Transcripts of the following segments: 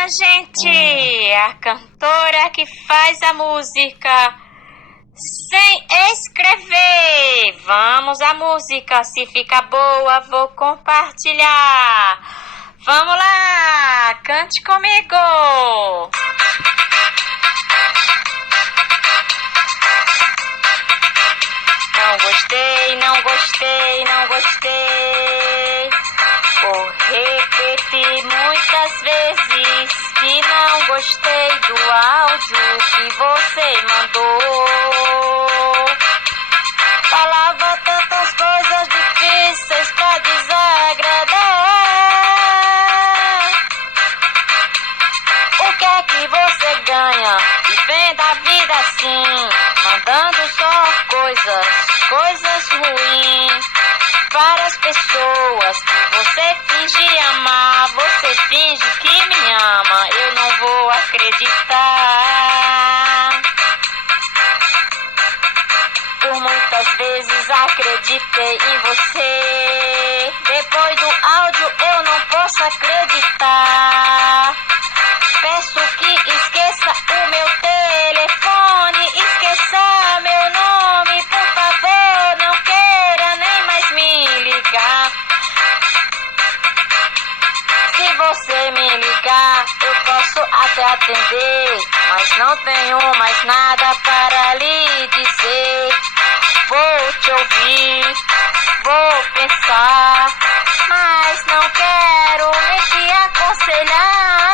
minha gente, a cantora que faz a música sem escrever. Vamos à música, se fica boa vou compartilhar. Vamos lá, cante comigo. Não gostei, não gostei, não gostei. Vou repetir muitas vezes que não gostei do áudio que você mandou. Falava tantas coisas difíceis pra desagradar. O que é que você ganha vivendo a vida assim? Mandando só coisas ruins para as pessoas que você finge amar. Você finge que me ama, eu não vou acreditar. Por muitas vezes acreditei em você. Depois do áudio eu não posso acreditar. Peço que esqueça o meu telefone, esqueça meu nome, por favor, não queira nem mais me ligar. Se você me ligar, eu posso até atender, mas não tenho mais nada para lhe dizer. Vou te ouvir, vou pensar, mas não quero nem te aconselhar.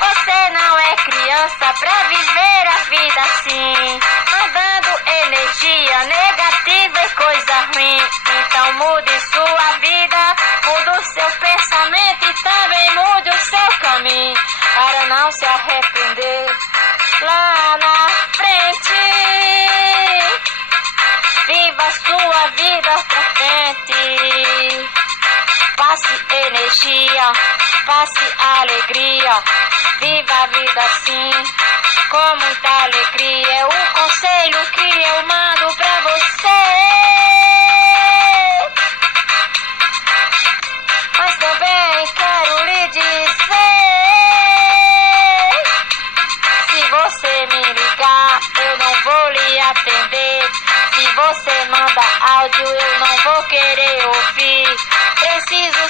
Você não é criança pra viver a vida assim, mandando energia negativa e coisa ruim. Então mude sua vida, mude o seu pensamento e também mude o seu caminho, para não se arrepender lá na frente. Viva sua vida pra frente. Passe energia, passe alegria. Viva a vida assim, com muita alegria. É o conselho que eu mando pra você. Mas também quero lhe dizer: se você me ligar, eu não vou lhe atender. Se você manda áudio, eu não vou querer ouvir. Preciso